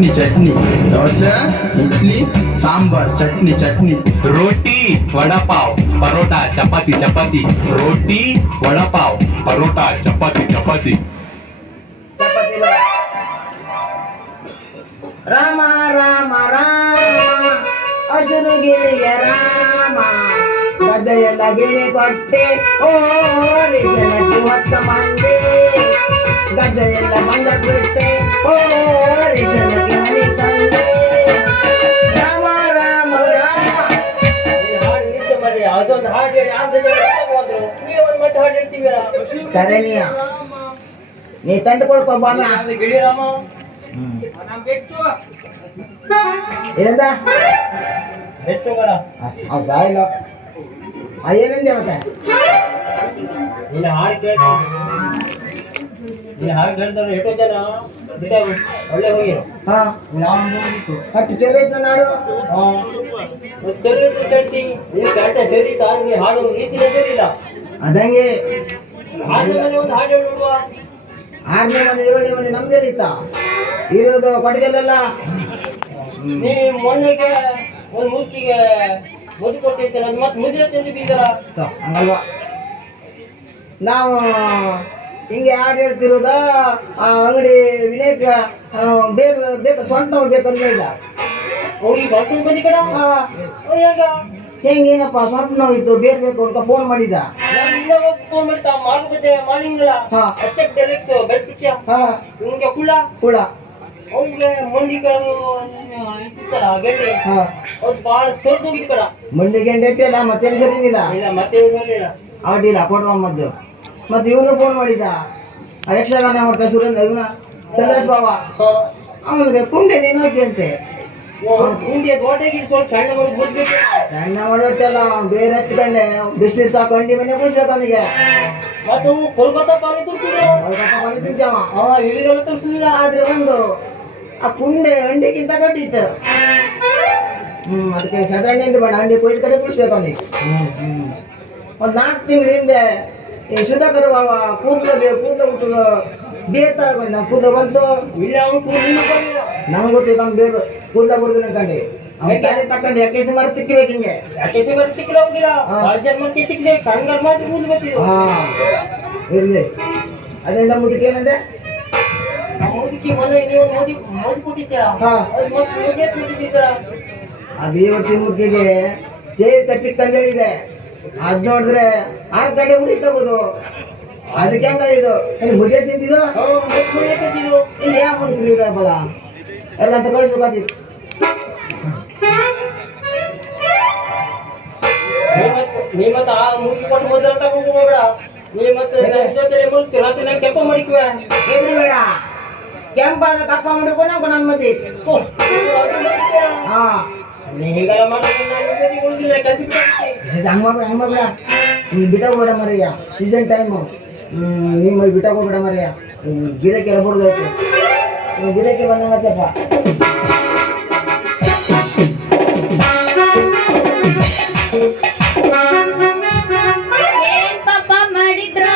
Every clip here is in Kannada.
ಚಟ್ನಿ ಚಟ್ನಿ ದೋಸೆ ಇಡ್ಲಿ ಸಾಂಬಾರ್ ಚಟ್ನಿ ಚಟ್ನಿ रोटी वडापाव परोटा चपाती चपाती रोटी वडापाव परोटा चपाती चपाती ಚಪಾತಿ ಬೇಡ. ರಾಮ ರಾಮ ರಾಮ ಹಸಿರು ಗಿಳಿಯ ರಾಮ ಗದ್ದೆಯೆಲ್ಲ ಗಿಳಿ ಕೊಟ್ಟೆ ಓ ರೇಷನಕ್ಕೆ ಹೊತ್ತ ಮಂದಿ ಕರಣೀಯ ನೀ ತಂದು ಕೊಡ್ಕೊ ಬಾಮ ಏನಂದ? ಅವ್ನು ಸಾಯಿಲ್ಲ. ಏನಂದೆ ಮತ್ತೆ ನೀನು ಹಾಡು ಕೇಳ್ತೀನಿ ನೀನು ಹಾಡು ಕೇಳ್ತಾರೆ ಎಷ್ಟೋ ಜನ ಒಳ್ಳೆ ಹೋಗಿರು ಅಷ್ಟು ಚಲೋ ಐತೆ ನಾಡು. ಸರಿ ಕೇಳ್ತಿ ನೀನು ಸರಿ ಹಾಡು ರೀತಿನೇ ಸರಿ ಇಲ್ಲ. ಅದಂಗೆ. ಆರನೇ ಮನೆ ಏಳನೇ ಮನೆ ಇತ್ತ ಇರೋದು ಕೊಡಗಲ್ಲೆಲ್ಲ ನೀ ಮೊನ್ನೆಗೆ ಒಂದು ಮೂರ್ತಿಗೆ ಮುದ್ದು ಕೊಟ್ಟಿರ್ತೀರ ಮತ್ತೆ ಮುದ್ದೆ ತಿಂದು ಬೀದರ ಹಂಗಲ್ವಾ ನಾವು ಹಿಂಗೆ ಹಾಡು ಹೇಳ್ತಿರೋದ ಆ ಅಂಗಡಿ ವಿನಾಯಕ ಬೇಕು ಬೇಕು ಸ್ವಂತ ಬೇಕಂತ ಹೇಳಿದ. ಹೋಗಿ ಬರ್ಕೊಂಡು ಬಂದಿ ಕಡ ಹೆಂಗೇನಪ್ಪ ಸ್ವಲ್ಪ ನೋವಿತ್ತು ಬೇರೆ ಬೇರ್ಬೇಕು ಅಂತ ಫೋನ್ ಮಾಡಿದ. ಫೋನ್ ಮಾಡ್ತಾ ಮಾರುಕಟ್ಟೆ ಮಾಡಿಂಗಲ್ಲ ಹಾ. ಅಚ್ಚಕ್ ಡೆಲೆಕ್ಸ್ ಬೆಳ್ತಿಕ್ಯ ಹಾ. ನಿಮ್ಗೆ ಕುಳ್ಳ ಹುಳ. ಅವ್ನಿಗೆ ಮಂಡಿ ಕಳೆದು ಇತ್ತಲ್ಲ ಗೆಡ್ಡೆ ಹಾ. ಅವ್ರು ಭಾಳ ಸೋರ್ದು ಹೋಗಿದ್ ಕಡ ಮಂಡಿಗೆ ಎಟ್ಟಿಲ್ಲ ಮತ್ತೆ ಸರಿನಿಲ್ಲ ಇಲ್ಲ ಮತ್ತೆ ಏನ್ ಬರ್ಲಿಲ್ಲ ಅಡ್ಡಿಲ್ಲ ಕೊಡುವ ಮದ್ದು ಮತ್ತೆ ಇವನು ಫೋನ್ ಮಾಡಿದ. ಯಕ್ಷಗಾನ ಮಾಡ್ತಾ ಸುರೇಂದ್ರ ಇವನ. ಚಂದ್ರೇಶ್ ಬಾಬಾ. ಅವನಿಗೆ ಕುಂಡೆ ನೀನು ಗುಂಡಿಯ ಮಾಡೋಟೆಲ್ಲ ಬೇರೆ ಹಚ್ಕೊಂಡೆ. ಬಿಸ್ನೆಸ್ ಹಾಕೊಂಡಿ ಮನೆ ಕುಡಿಸ್ಬೇಕು ಅವನಿಗೆ. ಮತ್ತು ಕೋಲ್ಕತ್ತಾ ಪಾಲಿ ತುರ್ತಿದ್ರು ಕಲ್ಕತ್ತ ಮನೆ ತಿಂತಾವ ಹಾ ಇಳಿದೆಲ್ಲ ತುರ್ತಿಲ್ಲ ಆದ್ರೆ ಒಂದು ಆ ಕುಂಡೆ ಹಂಡಿಗಿಂತ ದೊಡ್ಡಿತ್ತು. ಹ್ಮ್ ಅದಕ್ಕೆ ಸಾಧಾರಣ ಬೇಡ ಹಂಡಿ ಕೊಯ್ದು ಕಡೆ ಕುಡಿಸ್ಬೇಕು ಅವನಿಗೆ. ಒಂದು ನಾಲ್ಕು ತಿಂಗಳ ಹಿಂದೆ ಈ ಸುಧಾಕರ್ ಬಾಬಾ ಕೂದಲು ಕೂದಲು ಬಿಟ್ಟು ಬಂತು ಬರುದಿಲ್ಲ ಕಂಡು ಅವ್ನ ತಿಕ್ಕಿಬೇಕು ಹಿಂಗೆ. ಮತ್ತೆ ಮಾಡಿ ಕೂದು ಹಾ. ಇರ್ಲಿ. ಮುದುಕಿ ಏನಂದೆ? ಹಾ. ಅದು ಅದು ಈ ವರ್ಷ ಅದ್ ನೋಡಿದ್ರೆ ಆರ್ ಕಡೆ ತಗೋದು ಅದಕ್ಕೆ ಹೆಂಗ ಇದು ಏನು ಮುದ್ದೆ ತಿಂದಿದ್ದು ಹಾ ಮತ್ತೆ ಮುಗಿಯ ತಿಂದಿದ್ದು ಇಲ್ಲಿ ಯಾವ ಮುದುಕಿ ಬಲ ಎಲ್ಲ ಅಂತ ಕಳಿಸು ಬಂದಿತ್ತು ನೀ ಮತ್ತೆ ನೀ ಮತ್ತೆ ಆ ಮುಗಿ ಕೊಟ್ಟು ಮೊದಲು ತಗೊಂಡು ಹೋಗ್ಬೇಡ ನೀ ಮತ್ತೆ ನನ್ನ ಜೊತೆ ಮುಲ್ತೀರ ಮತ್ತೆ ನಂಗೆ ಕೆಪ್ಪ ಮಾಡಿಕ್ವೆ ಏನ್ರಿ ಬೇಡ ಕೆಂಪಾದ ಕಪ್ಪ ಮಾಡ್ಕೊ ನಾವು ನನ್ನ ಮದ್ದೆ ಓ, ಅದು ಮಾಡಿದ್ದೀರಾ? ಹಾ ನೀ ಹೀಗೆಲ್ಲ ಮಾಡಿದ್ರೆ ನಾನು ಜೊತೆ ಉಳಿದಿಲ್ಲ ಕೆಲಸ ಬಿಟ್ಟು ಹಂಗ ಮಾಡ್ಬೇಡ ಹಂಗ ಮಾಡ್ಬೇಡ ನೀ ಬಿಟ್ಟಾಗೋಬೇಡ ಮರಯ್ಯ ಸೀಸನ್ ಟೈಮು ನಿಮ್ಮ ಬಿಟ್ಟಾಗೋಬೇಡ ಮರಯ್ಯ ಗಿಡಕ್ಕೆಲ್ಲ ಬರೋದೈತೆ ನೀವು ಗಿಡಕ್ಕೆ ಬಂದ ಮತ್ತೆಪ್ಪ ಮಾಡಿದ್ರು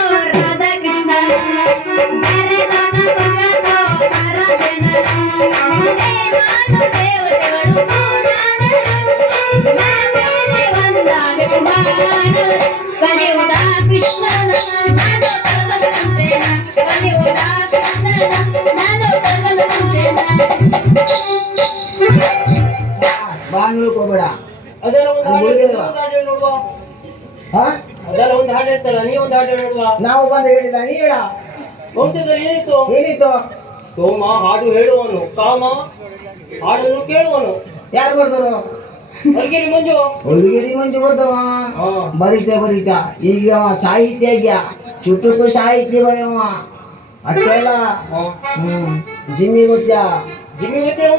ಹೇಳಿ ನೋಡುವ. ನಾವು ಬಂದು ಹೇಳಿದ ನೀ ಹೇಳ. ವಂಶದಲ್ಲಿ ಏನಿತ್ತು? ಏನಿತ್ತು? ಸೋಮ ಹಾಡು ಹೇಳುವನು ಕಾಮ ಹಾಡನ್ನು ಕೇಳುವನು. ಯಾರು ಬರ್ದರು? ಹೊಲಗಿರಿ ಮಂಜು. ಹುಡುಗಿರಿ ಮಂಜು ಬರ್ದವ. ಬರೀತಾ ಬರೀತಾ. ಈಗ ಸಾಹಿತ್ಯ ಆಗ್ಯ. ಚುಟುಕು ಸಾಹಿತ್ಯ ಬರೆಯವ. ಅಷ್ಟೆಲ್ಲ ಅಲ್ಲ? ಹ್ಮ್. ಜಿಮ್ಮಿ ಗೊತ್ತಾ ಜಿಮ್ಮಿ ಗೊತ್ತೇ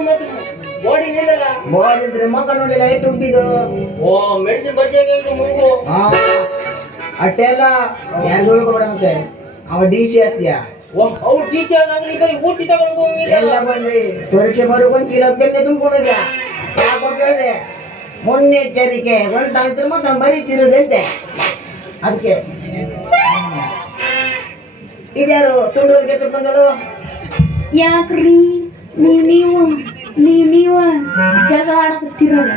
ಇದ್ರೆ ಮಕ್ಕ ನೋಡಿ ಲೈಟ್ ಉಬ್ಬಿದು. ಓ ಮೆಡಿಸಿನ್ ಇದು ಮುಂಗು ಹಾ. ಅಷ್ಟೆಲ್ಲ ಯಾರು ಉಳ್ಕೊಬೇಡ ಮತ್ತೆ. ಅವ ಡಿ ಸಿ ಹತ್ತಿಯ. ಎಲ್ಲ ಬಂದ್ರಿ. ಪರೀಕ್ಷೆ ಬರೋಕೊಂಡ್ ಚೀಲ ಬೆನ್ನೆ ತುಂಬಿಕೊಂಡಿದ್ದ ಯಾಕೋ ಕೇಳಿದೆ? ಮುನ್ನೆಚ್ಚರಿಕೆ. ಒಂದ್ ತಾಯ್ತು ಮತ್ತೆ ಬರೀತಿರೋದಂತೆ ಅದಕ್ಕೆ. ಇದ್ಯಾರು ತುಂಡು ಗೆದ್ದು ಬಂದಳು ಯಾಕ್ರಿ? ಜಗಳ ಆಡಕತ್ತೀರಲ್ಲ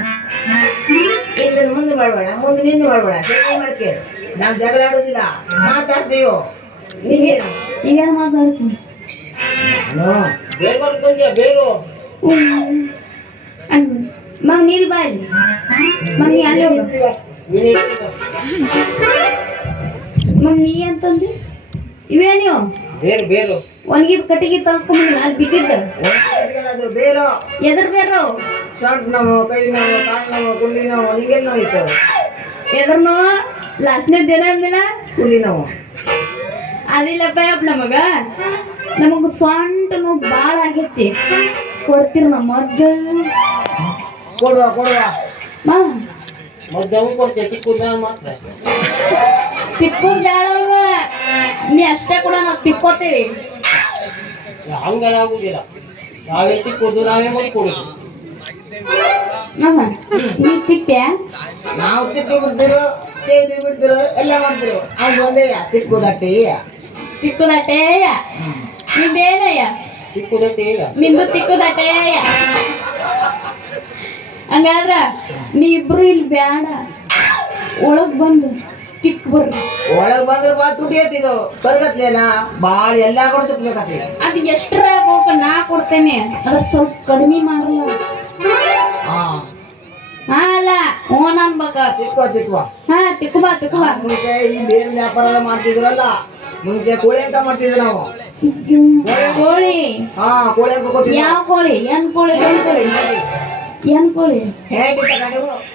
ಹಿಂದೆ ಮುಂದೆ ಮಾಡಬೇಡ ಮುಂದೆ ನಿಂದೆ ಮಾಡಬೇಡ. ಜಗಳ ಮಾಡ್ಕೆ ನಾವು ಜಗಳ ಆಡೋದಿಲ್ಲ ಮಾತಾಡ್ತೀವೋ ನೀವೇನು? ಈಗೇನು ಮಾತಾಡ್ತೀನಿ ನಾನು ಬೇಗ ಬಾಯಿ ಬೇರು ಮಗ್ ಮಗ್ ನೀ ಅಲ್ಲಿ ಮಗ್ ನೀ ಅಂತಂದಿ ಇವೇ ನೀವು ಬೇರು ಬೇರು. ಒಣಗಿದ ಕಟ್ಟಿಗೆ ತಂದ್ಕೊಂಡ್ ಅಲ್ಲಿ ಬಿದ್ದಿದ್ದ. ಅದು ಬೇರೆ? ಎದ್ರ ಬೇರು? ಸೊಂಟ ನಾವು ಕೈ ನಾವು ಕಾಲು ನಾವು ಗುಂಡಿ ನಾವು ನಿಂಗೆಲ್ಲ ನೋಯ್ತು ಎದ್ರನು ಲಾಸ್ಟ್ನೇ ದಿನ ಅಂದಿಲ್ಲ ಗುಂಡಿ ನಾವು? ಅದಿಲ್ಲಪ್ಪ ಯಪ್ಪ ನಮಗ. ನಮಗ ಸೊಂಟ ನೋವು ಭಾಳ ಆಗೈತಿ. ಕೊಡ್ತೀರ ನಮ್ಮ ಮದ್ದ ಕೊಡುವ ಕೊಡುವ. ಮದ್ದವು ಮದ್ದು ಅವು ಮಾತ್ರ. ತಿಕ್ಕು ನಾವು ತಿಕ್ಕೋತೀವಿ ಹಂಗೆಲ್ಲ ಆಗುದಿಲ್ಲ. ನಾವೇ ಚಿಕ್ಕದು ನಾವೇ ಮದ್ದು ಕೊಡುದು. ಮಾಮ ನೀ ತಿಕ್ತೆ ನಾವು ತಿಕ್ಕಿ ಬಿಡ್ದಿರು ಸೇದಿ ಬಿಡ್ದಿರು ಎಲ್ಲ ಮಾಡ್ದಿರು ಅದು ಒಂದೇ ತಿಕ್ಕುದಟ್ಟಿ ತಿಕ್ಕುದಟ್ಟೆಯ ನಿಂದೇನಯ್ಯ ಚಿಕ್ಕದಟ್ಟೆ ಇಲ್ಲ ನಿಂದು ತಿಕ್ಕುದಟ್ಟೆಯ ಹಂಗಾದ್ರ ನೀ ಇಬ್ರು ಇಲ್ಲಿ ಬ್ಯಾಡ. ಒಳಗ್ ಬಂದು. ತಿಕ್ ಬರ್ರಿ ಒಳಗ್ ಬಂದ್ರೆ ಬಾ ತುಟಿ ಎತ್ತಿದು ಕರ್ಗತ್ಲೇನ ಬಾಳ ಎಲ್ಲಾ ಕೂಡ ತಿಕ್ಬೇಕತ್ತಿ ಅದು ಎಷ್ಟರ ಬೇಕು ನಾ ಕೊಡ್ತೇನೆ. ಅದ್ರ ಸ್ವಲ್ಪ ಕಡಿಮೆ ಮಾಡಲ್ಲ ಹಾ. ಅಲ್ಲ ಓ ನಂಬಕ ತಿಕ್ಕೋ ತಿಕ್ಕುವ ಹಾ ತಿಕ್ಕುವ ತಿಕ್ಕುವ ಮುಂಚೆ ಈ ಬೇರೆ ವ್ಯಾಪಾರ ಮಾಡ್ತಿದ್ರಲ್ಲ ಮುಂಚೆ ಕೋಳಿ ಅಂತ ಮಾಡ್ತಿದ್ರು ನಾವು. ಕೋಳಿ. ಹಾ ಕೋಳಿ ಅಂತ ಕೊಟ್ಟಿದ್ವಿ. ಯಾವ ಕೋಳಿ? ಏನ್ ಕೋಳಿ ಏನ್ ಕೋಳಿ? ಏನ್ ಕೋಳಿ? ಹೇಗೆ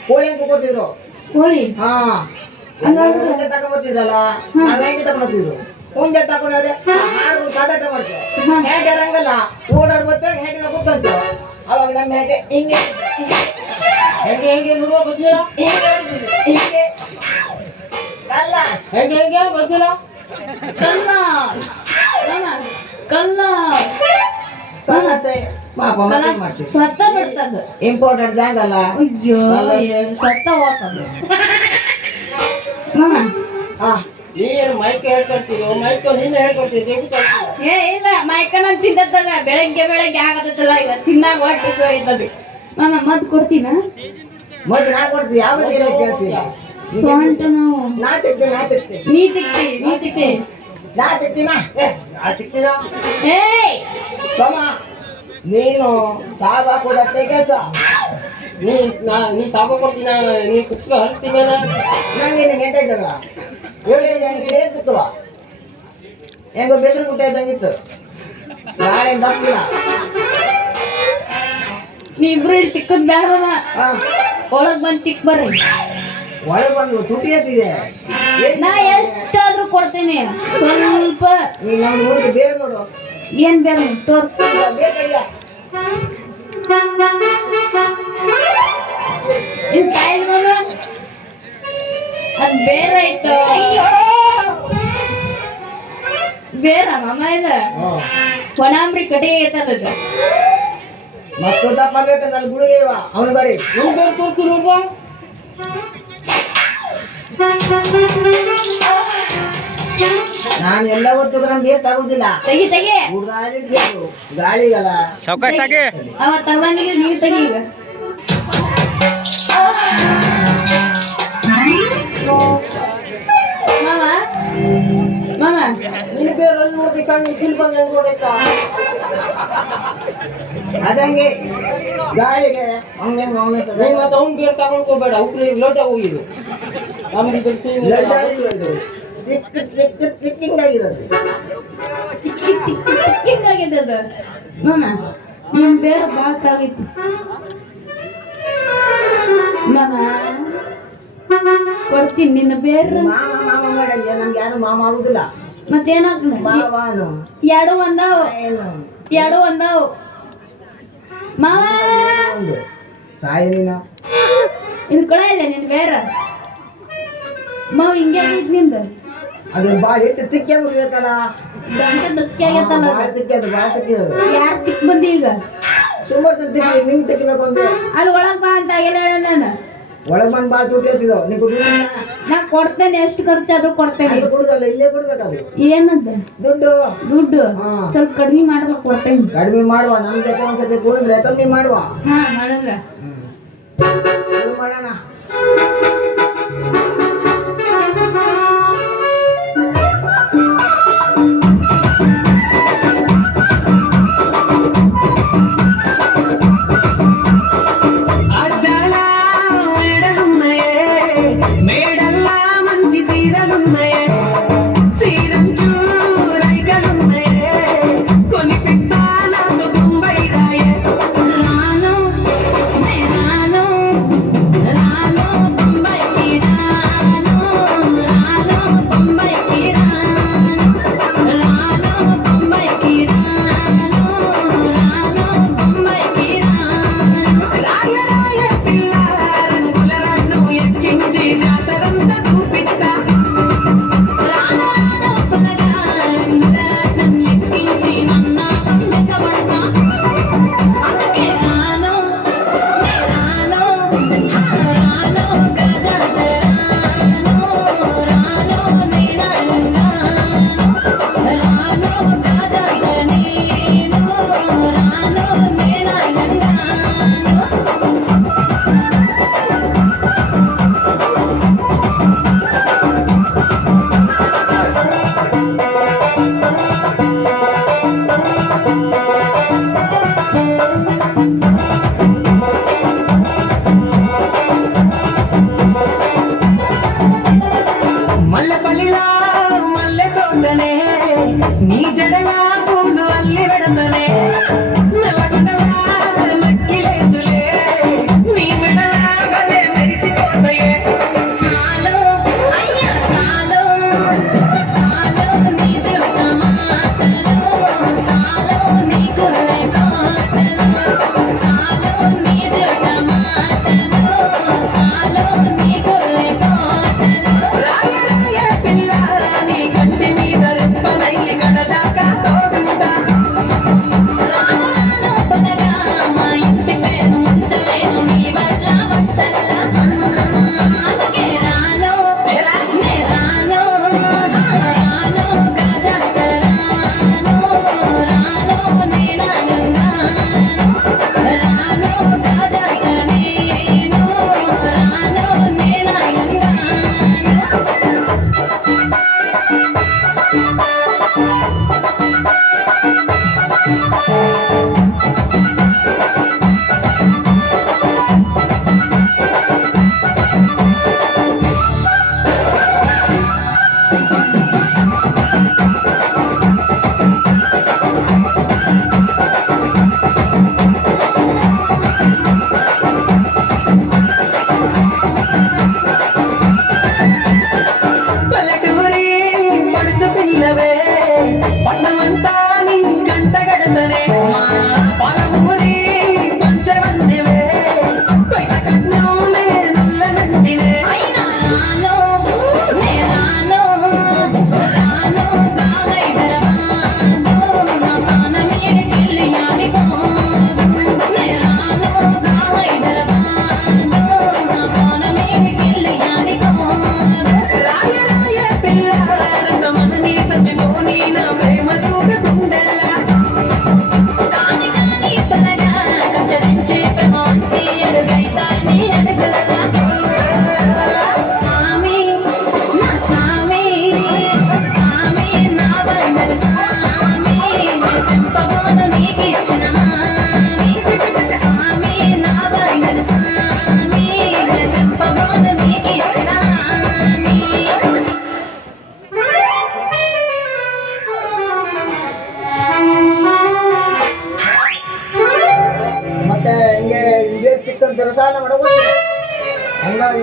ಕೋಳಿ ಅಂತ ಕೊಟ್ಟಿದ್ರು. ಕೋಳಿ? ಹಾ. ಹಂಗಾದ್ರೆ? ಮುಂಚೆ ತಗೊಂಡ್ಬರ್ತಿದ್ರಲ್ಲ ನಾವ್ ಹೆಂಗೆ ತಗೊಂಡ್ಬರ್ತಿದ್ರು ಮುಂಚೆ ತಗೊಂಡ್ರೆ ಹಾಡು ಸಾದಾಟ ಮಾಡ್ತೇವೆ ಹಾ. ಹೇಗೆ ರಂಗಲ್ಲ ಓಡಾಡ್ ಬರ್ತೇವೆ ಹೇಗೆ ಕೂತಂತ ಅವಾಗ ನಮ್ಮ ಹೇಗೆ ಹಿಂಗೆ ಹಿಂಗೆ. ಹೆಂಗೆ ಹೆಂಗೆ ನೋಡುವ ಬಜ್ಜಿರ ಹಿಂಗೆ ಹಿಡಿದಿದ್ದು. ಹಿಂಗೆ. ಅಲ್ಲ ಹೆಂಗೆ ಹೆಂಗೆ ಬಜ್ಜಿರ ಕಲ್ಲ. ಮಾಮ, ಕಲ್ಲ. ಕಲಸೆ. ಪಾಪ ಮತ್ತೆ ಸತ್ತ ಬಿಡ್ತದ ಇಂಪಾರ್ಟೆಂಟ್ ಜಾಗಲ್ಲ ಅಯ್ಯೋ ಸತ್ತ ಹೋಗ್ತದ ಹಾ ಮೈಕ್ ಹೇಳ್ಕೊಡ್ತೀವಿ ಮೈಕ್ ನೀನೇ ಹೇಳ್ಕೊಡ್ತೀವಿ ತೆಗಿತಾ ಏ ಇಲ್ಲ ಮೈಕನ ತಿಂದತ್ತಾಗ ಬೆಳಗ್ಗೆ ಬೆಳಗ್ಗೆ ಆಗತ್ತಲ್ಲ ಈಗ ತಿನ್ನಾಗ ಹೊಟ್ಟೆ ಇದ್ದದ್ದು ಮಾಮ ಮದ್ ಕೊಡ್ತೀನ? ಮದ್ದು ನಾ ಕೊಡ್ತೀವಿ ಯಾವ ಬಗ್ಗೆ ಕೇಳ್ತೀಯ ಸೊಂಟ ನೋವು ನಾ ತಿಕ್ತೀನಿ ನಾ ತಿಕ್ತೀನಿ ನೀ ತಿಕ್ತಿ ನೀ ತಿಕ್ತಿ ನಾ ತಿಕ್ತೀನ ಆ ಚಿಕ್ಕಿನ ಏಯ್! ಸಮ ನೀನು ಸಾಗ ಕೊಡತ್ತೆ ಕೆಲಸ. ನೀ ನಾ ನೀ ಸಾಕು ಕೊಡ್ತೀನ ನೀ ಕುಕ್ಕ ಹರಿಸ್ತಿ ಮೇಲೆ. ನಂಗೆ ನಿಂಗೆ ಎಂಟ ಹೇಳಿ ನನಗೆ ನನಗೆ ಕೂತವ? ಹೆಂಗೋ ಬೆದ್ರು ಗುಟ್ಟ ಇದ್ದಂಗಿತ್ತು. ನಾಳೆ ಬರ್ತಿಲ್ಲ ನೀ ಇಬ್ರು ಇಲ್ಲಿ ತಿಕ್ಕದ್ ಬೇಡವ ಹಾ. ಒಳಗ್ ಬಂದ್ ತಿಕ್ ಬರ್ರಿ. ಒಳಗೆ ಬಂದು ತುಟಿ ಎತ್ತಿದೆ. ನಾ ಎಷ್ಟಾದ್ರೂ ಕೊಡ್ತೀನಿ. ಸ್ವಲ್ಪ. ನೀ ನಮ್ಮ ಊರಿಗೆ ಬೇರೆ ನೋಡು. ಏನ್ ಬೇರೆ ತೋರ್ಸ್ ಇಲ್ಲ, ಅದ್ ಬೇರೆ ಐತ ಬೇರ ಮಾಮ ಇದ. ಹೊಣಾಂಬ್ರಿ ಕಡೆ ಐತದ ಮತ್ತೊಂದ ಮಾಡ್ಬೇಕು ಬೇಕಂದ್ರೆ ಗುಡುಗೇವ ಅವನು ಬರೀ. ತೋರ್ಸಿ ನೋಡುವ ನಾನು ಎಲ್ಲ ಹೊತ್ತು ನಮ್ಗೆ ಏಟ್ ಆಗುದಿಲ್ಲ ತೆಗಿ ತೆಗಿ. ಹುಡ್ದಾಡಿರ್ಬೇಕು ಗಾಳಿಗಲ್ಲ. ಅವ ತಗೊಂಡಿಗೆ ನೀವ್ ತೆಗಿ ಈಗ. ಮಾಮ ಮಾಮ ನೀನು ಬೇರೆ ಅಲ್ಲಿ ನೋಡಿ ಕಣ್ಣು ಇಲ್ಲಿ ಬಂದು ನೋಡೈತಾ ಅದಂಗೆ ಗಾಳಿಗೆ ಹಂಗೆ ಹಂಗೆ ಸದಾ ನೀ ಮತ್ತೆ ಅವ್ನು ಬೇರೆ ತಗೊಂಡ್ಕೋಬೇಡ ಅವ್ರು ಲೋಟ ಹೋಗಿದ್ದು ನಮ್ಗೆ ಬೆಳೆಸಿ ಇದು. ನಿಮ್ ಬೇರೆ ಭಾಳ ತಾಗಿತ್ತು ಕೊಡ್ತೀನಿ ನಿನ್ನ ಬೇರೆ ಯಾರು ಮಾಮ ಮಾವನು ಎರಡು ಒಂದಾವ ಎರಡು ಒಂದಾವ ಮಾವ ಒಂದು ಸಾಯಿ ನೀನು ಇದು ನಿನ್ ಬೇರೆ ಮಾವ ಹಿಂಗೆ ನಿಂದ ಅದು ಭಾಳ ಎಷ್ಟು ತಿಕ್ಕೆ ಮುಗಿಬೇಕಲ್ಲ ಗಂಟೆ ಡಸ್ಕೆ ಆಗೈತಲ್ಲ ಭಾಳ ತಿಕ್ಕೆ ಅದು ಭಾಳ ತಿಕ್ಕೆ ಅದು. ಯಾರು ತಿಕ್ ಬಂದಿ ಈಗ? ಸುಮಾರು ತಿಕ್ಕಿ ನಿಂಗೆ ತಿಕ್ಕಬೇಕು ಅಂದ್ರೆ ಅಲ್ಲಿ ಒಳಗ್ ಬಾ ಅಂತ ಆಗಿಲ್ಲ ನಾನು. ಒಳಗ್ ಬಂದ್ ಬಾಳ್ ತುಟಿ ಇರ್ತಿದ್ವು. ನೀವು ನಾ ಕೊಡ್ತೇನೆ ಎಷ್ಟು ಖರ್ಚಾದ್ರೂ ಕೊಡ್ತೇನೆ. ಬಿಡೋದಲ್ಲ ಇಲ್ಲೇ ಕೊಡ್ಬೇಕದು ಏನಂತ? ದುಡ್ಡು. ದುಡ್ಡು. ಸ್ವಲ್ಪ ಕಡಿಮೆ ಮಾಡ್ಬೇಕು ಕೊಡ್ತೇನೆ. ಕಡಿಮೆ ಮಾಡುವ ನಮ್ ಜೊತೆ ಒಂದ್ಸತಿ ಕುಡಿದ್ರೆ ಕಮ್ಮಿ ಮಾಡುವ. ಹಾ ಮಾಡೋಣ.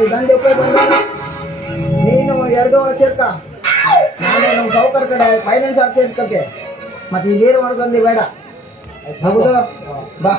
ಹಂಗಾಗಿ ದಂಧೆ ಉಪಯೋಗ ನೀನು ಎರಡು ಒಳಗೆ ಸೇರ್ಕ. ನಾನು ನಮ್ಮ ಸೌಕರ್ ಕಡೆ ಫೈನಾನ್ಸ್ ಆಗಿ ಸೇರ್ಸ್ಕೊತೆ ಮತ್ತೆ ಈಗೇನು ಮಾಡೋದು ಬೇಡ. ಹೌದು ಬಾ.